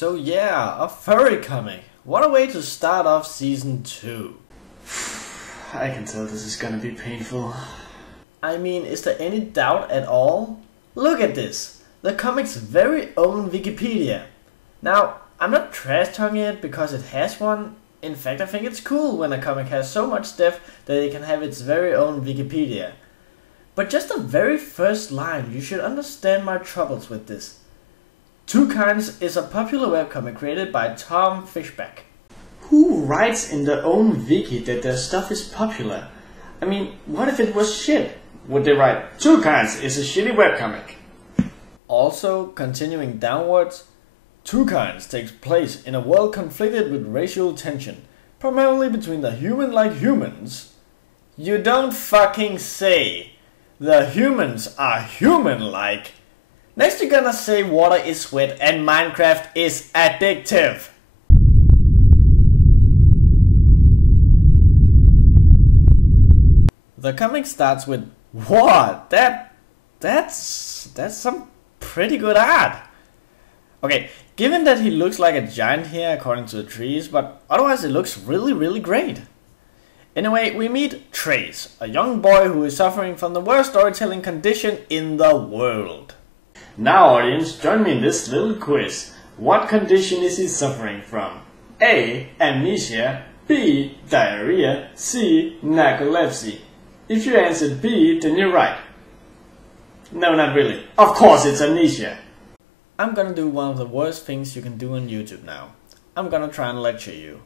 So yeah, a furry comic. What a way to start off season 2. I can tell this is gonna be painful. I mean, is there any doubt at all? Look at this, the comic's very own Wikipedia. Now, I'm not trash-talking it because it has one. In fact, I think it's cool when a comic has so much depth that it can have its very own Wikipedia. But just the very first line, you should understand my troubles with this. Two Kinds is a popular webcomic created by Tom Fishback. Who writes in their own wiki that their stuff is popular? I mean, what if it was shit? Would they write, Two Kinds is a shitty webcomic? Also, continuing downwards, Two Kinds takes place in a world conflicted with racial tension, primarily between the human-like humans. You don't fucking say! The humans are human-like! Next you're gonna say water is wet and Minecraft is addictive. The comic starts with, what? That's some pretty good art. Okay, given that he looks like a giant here according to the trees, but otherwise it looks really great. Anyway, we meet Trace, a young boy who is suffering from the worst storytelling condition in the world. Now audience, join me in this little quiz. What condition is he suffering from? A. Amnesia. B. Diarrhea. C. Narcolepsy. If you answered B, then you're right. No, not really. Of course it's amnesia. I'm gonna do one of the worst things you can do on YouTube now. I'm gonna try and lecture you.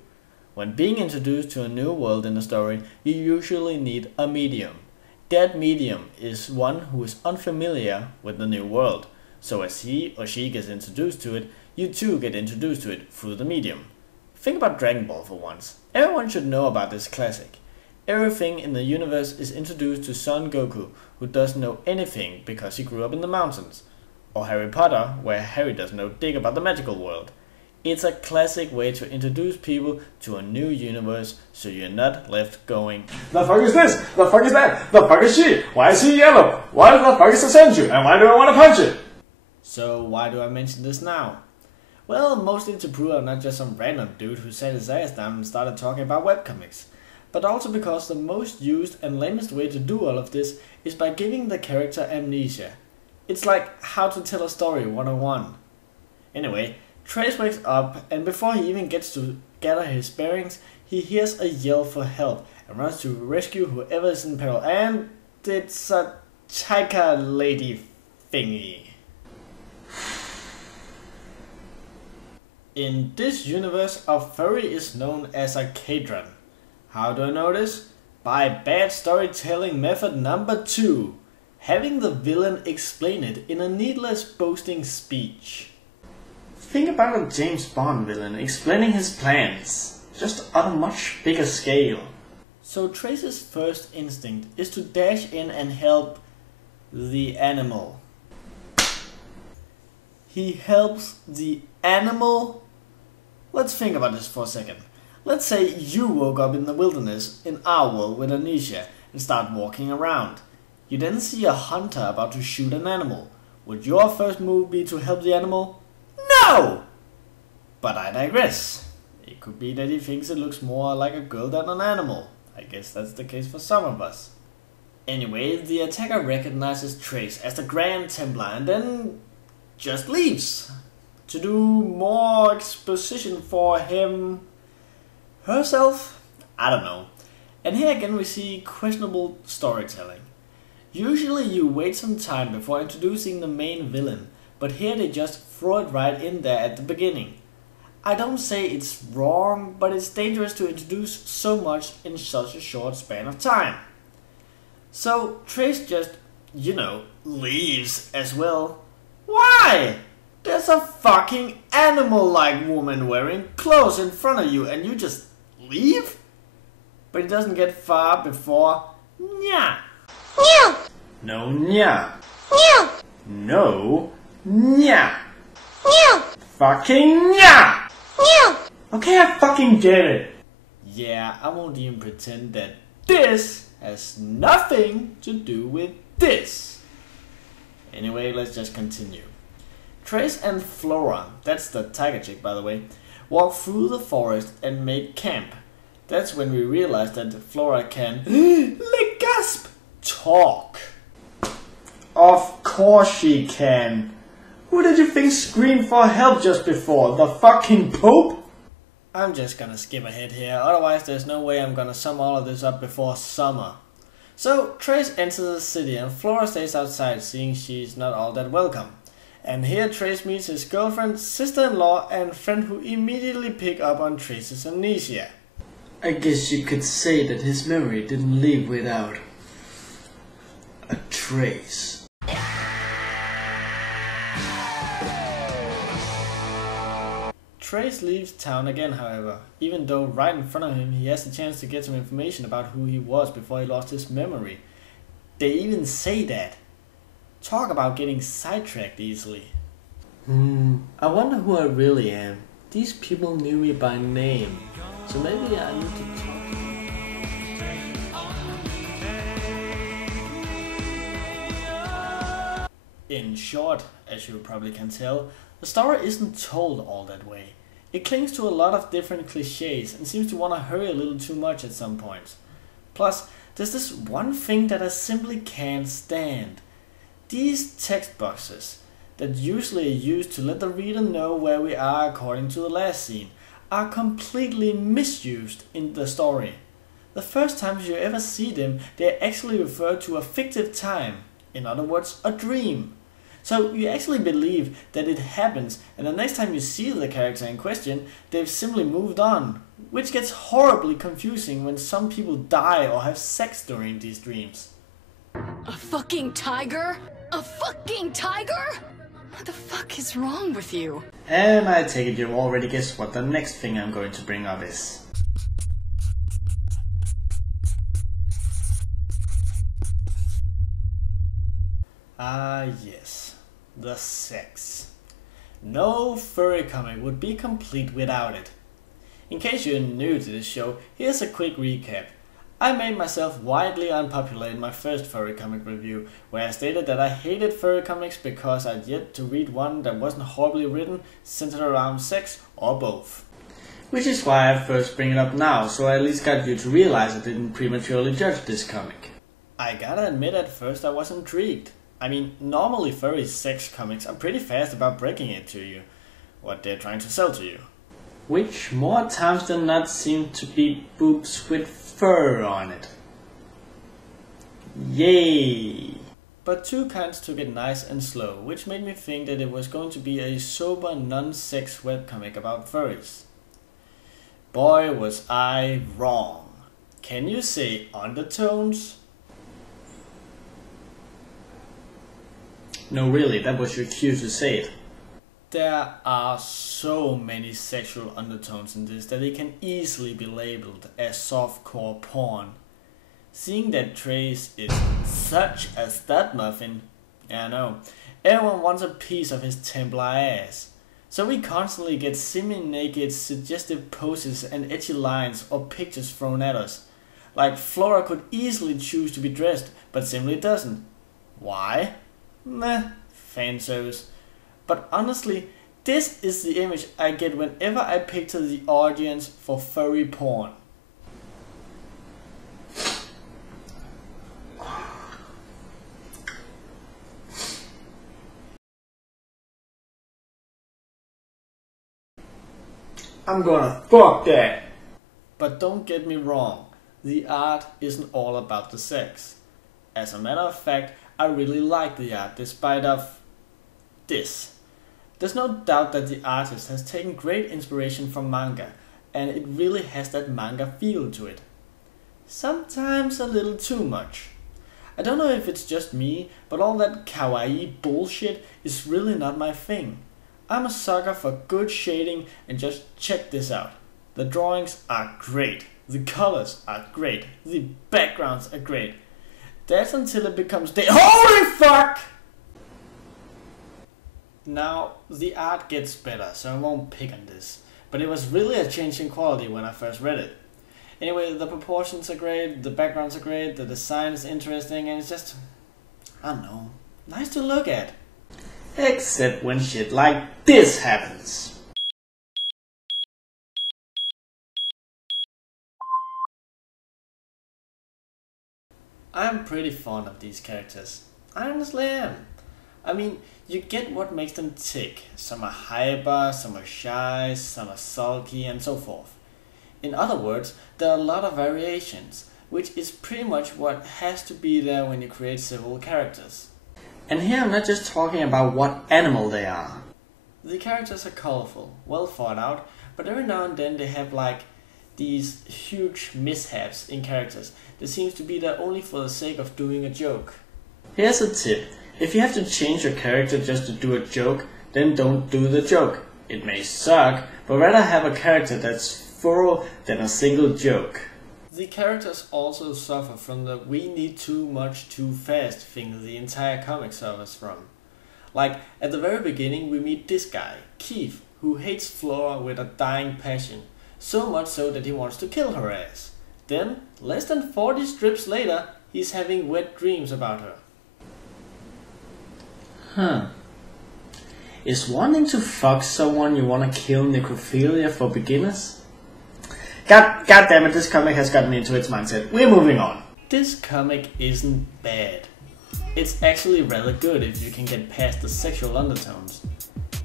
When being introduced to a new world in a story, you usually need a medium. That medium is one who is unfamiliar with the new world. So as he or she gets introduced to it, you too get introduced to it through the medium. Think about Dragon Ball for once. Everyone should know about this classic. Everything in the universe is introduced to Son Goku, who doesn't know anything because he grew up in the mountains. Or Harry Potter, where Harry doesn't know dick about the magical world. It's a classic way to introduce people to a new universe so you're not left going, the fuck is this? The fuck is that? The fuck is she? Why is he yellow? Why the fuck is the Senju? And why do I want to punch it? So why do I mention this now? Well, mostly to prove I'm not just some random dude who sat his ass down and started talking about webcomics. But also because the most used and lamest way to do all of this is by giving the character amnesia. It's like how to tell a story 101. Anyway, Trace wakes up and before he even gets to gather his bearings, he hears a yell for help and runs to rescue whoever is in peril, and it's a Chika lady thingy. In this universe, a furry is known as a Kadron. How do I know this? By bad storytelling method number 2. Having the villain explain it in a needless boasting speech. Think about a James Bond villain explaining his plans, just on a much bigger scale. So Trace's first instinct is to dash in and help the animal. He helps the animal? Let's think about this for a second. Let's say you woke up in the wilderness in our world with amnesia and start walking around. You then see a hunter about to shoot an animal. Would your first move be to help the animal? No! But I digress. It could be that he thinks it looks more like a girl than an animal. I guess that's the case for some of us. Anyway, the attacker recognizes Trace as the Grand Templar and then just leaves. To do more exposition for him... herself? I don't know. And here again we see questionable storytelling. Usually you wait some time before introducing the main villain, but here they just throw it right in there at the beginning. I don't say it's wrong, but it's dangerous to introduce so much in such a short span of time. So Trace just, leaves as well. Why? There's a fucking animal-like woman wearing clothes in front of you and you just leave? But it doesn't get far before nya. Nya. No nya. Nya. No nya. Nya. Fucking nya. Nya. Okay, I fucking get it. Yeah, I won't even pretend that this has nothing to do with this. Anyway, let's just continue. Trace and Flora, that's the tiger chick by the way, walk through the forest and make camp. That's when we realize that Flora can gasp talk. Of course she can. Who did you think screamed for help just before? The fucking Pope? I'm just gonna skip ahead here, otherwise there's no way I'm gonna sum all of this up before summer. So Trace enters the city and Flora stays outside, seeing she's not all that welcome. And here Trace meets his girlfriend, sister-in-law and friend who immediately pick up on Trace's amnesia. I guess you could say that his memory didn't leave without a trace. Trace leaves town again, however, even though right in front of him he has the chance to get some information about who he was before he lost his memory. They even say that. Talk about getting sidetracked easily. I wonder who I really am. These people knew me by name, so maybe I need to talk to them. In short, as you probably can tell, the story isn't told all that way. It clings to a lot of different cliches and seems to want to hurry a little too much at some points. Plus, there's this one thing that I simply can't stand. These text boxes, that usually are used to let the reader know where we are according to the last scene, are completely misused in the story. The first times you ever see them, they actually refer to a fictive time, in other words, a dream. So you actually believe that it happens, and the next time you see the character in question, they've simply moved on, which gets horribly confusing when some people die or have sex during these dreams. A fucking tiger? A fucking tiger? What the fuck is wrong with you? And I take it you've already guessed what the next thing I'm going to bring up is. Ah yes, the sex. No furry comic would be complete without it. In case you're new to this show, here's a quick recap. I made myself widely unpopular in my first furry comic review, where I stated that I hated furry comics because I'd yet to read one that wasn't horribly written, centered around sex, or both. Which is why I first bring it up now, so I at least got you to realize I didn't prematurely judge this comic. I gotta admit at first I was intrigued. I mean, normally furry sex comics are pretty fast about breaking it to you, what they're trying to sell to you. Which more times than not seem to be boobs with fur on it. Yay! But Two Kinds took it nice and slow, which made me think that it was going to be a sober, non-sex webcomic about furries. Boy was I wrong. Can you say undertones? No really, that was your cue to say it. There are so many sexual undertones in this that it can easily be labeled as softcore porn. Seeing that Trace is such a stud muffin, I know, everyone wants a piece of his Templar ass. So we constantly get semi-naked, suggestive poses and edgy lines or pictures thrown at us. Like Flora could easily choose to be dressed, but simply doesn't. Why? Meh, fan service. But honestly, this is the image I get whenever I picture the audience for furry porn. I'm gonna fuck that. But don't get me wrong, the art isn't all about the sex. As a matter of fact, I really like the art despite of this. There's no doubt that the artist has taken great inspiration from manga, and it really has that manga feel to it. Sometimes a little too much. I don't know if it's just me, but all that kawaii bullshit is really not my thing. I'm a sucker for good shading, and just check this out. The drawings are great, the colors are great, the backgrounds are great. That's until it becomes HOLY FUCK! Now, the art gets better, so I won't pick on this, but it was really a change in quality when I first read it. Anyway, the proportions are great, the backgrounds are great, the design is interesting, and it's just, I don't know, nice to look at. Except when shit like this happens. I'm pretty fond of these characters. I honestly am. I mean, you get what makes them tick. Some are hyper, some are shy, some are sulky, and so forth. In other words, there are a lot of variations, which is pretty much what has to be there when you create several characters. And here I'm not just talking about what animal they are. The characters are colorful, well thought out, but every now and then they have like these huge mishaps in characters that seems to be there only for the sake of doing a joke. Here's a tip. If you have to change your character just to do a joke, then don't do the joke. It may suck, but rather have a character that's thorough than a single joke. The characters also suffer from the "we need too much too fast" thing the entire comic suffers from. Like, at the very beginning we meet this guy, Keith, who hates Flora with a dying passion, so much so that he wants to kill her ass. Then, less than 40 strips later, he's having wet dreams about her. Huh. Is wanting to fuck someone you wanna kill necrophilia for beginners? God damn it, this comic has gotten me into its mindset. We're moving on. This comic isn't bad. It's actually rather good if you can get past the sexual undertones.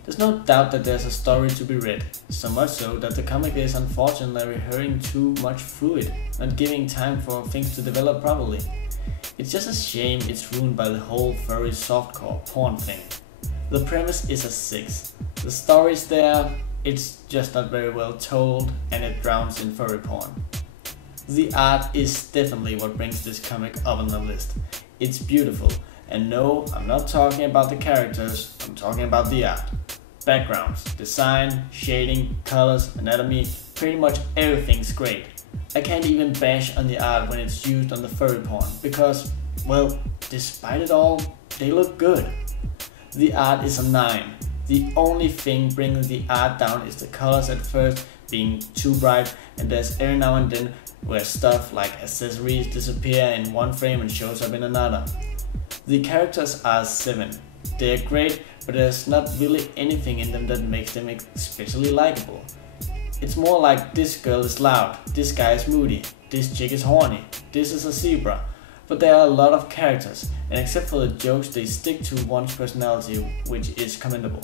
There's no doubt that there's a story to be read, so much so that the comic is unfortunately hurrying too much through it, not giving time for things to develop properly. It's just a shame it's ruined by the whole furry softcore porn thing. The premise is a 6. The story's there, it's just not very well told, and it drowns in furry porn. The art is definitely what brings this comic up on the list. It's beautiful, and no, I'm not talking about the characters, I'm talking about the art. Backgrounds, design, shading, colors, anatomy, pretty much everything's great. I can't even bash on the art when it's used on the furry porn, because, well, despite it all, they look good. The art is a 9. The only thing bringing the art down is the colors at first being too bright, and there's every now and then where stuff like accessories disappear in one frame and shows up in another. The characters are 7. They're great, but there's not really anything in them that makes them especially likable. It's more like this girl is loud, this guy is moody, this chick is horny, this is a zebra. But there are a lot of characters, and except for the jokes they stick to one's personality, which is commendable.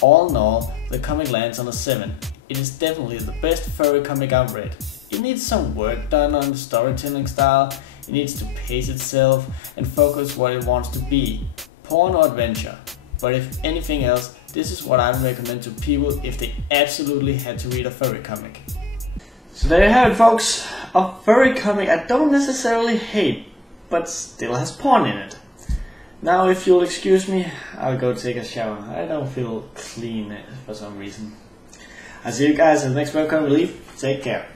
All in all, the comic lands on a 7. It is definitely the best furry comic I've read. It needs some work done on the storytelling style, it needs to pace itself and focus what it wants to be, porn or adventure. But if anything else, this is what I'd recommend to people if they absolutely had to read a furry comic. So there you have it, folks. A furry comic I don't necessarily hate, but still has porn in it. Now if you'll excuse me, I'll go take a shower. I don't feel clean for some reason. I'll see you guys in the next webcomic release. Take care.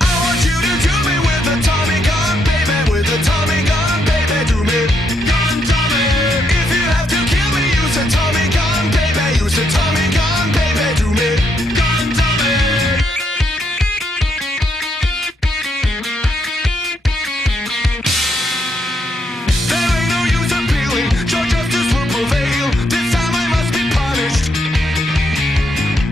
I want you to do me with a Tommy gun, baby, with a Tommy gun, baby, do me. Gun Tommy. If you have to kill me, use a Tommy gun, baby, use a Tommy gun, baby, do me. Gun Tommy. There ain't no use appealing, your justice will prevail. This time I must be punished.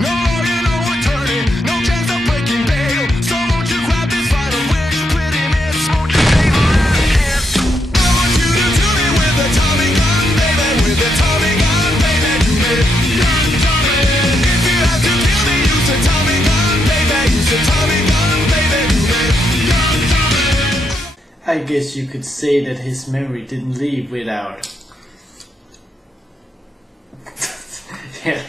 No lawyer, no attorney, no chance of breaking bail. So won't you grab this final wish, pretty miss? Won't you save a last kiss? I want you to do me with a Tommy gun, baby, with a Tommy gun, baby, do me. Gun Tommy. If you have to kill me, use a Tommy gun, baby, use a Tommy gun, baby, do me. Gun Tommy. I guess you could say that his memory didn't leave without... Yeah.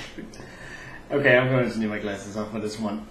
Okay, I'm going to need my glasses off for this one.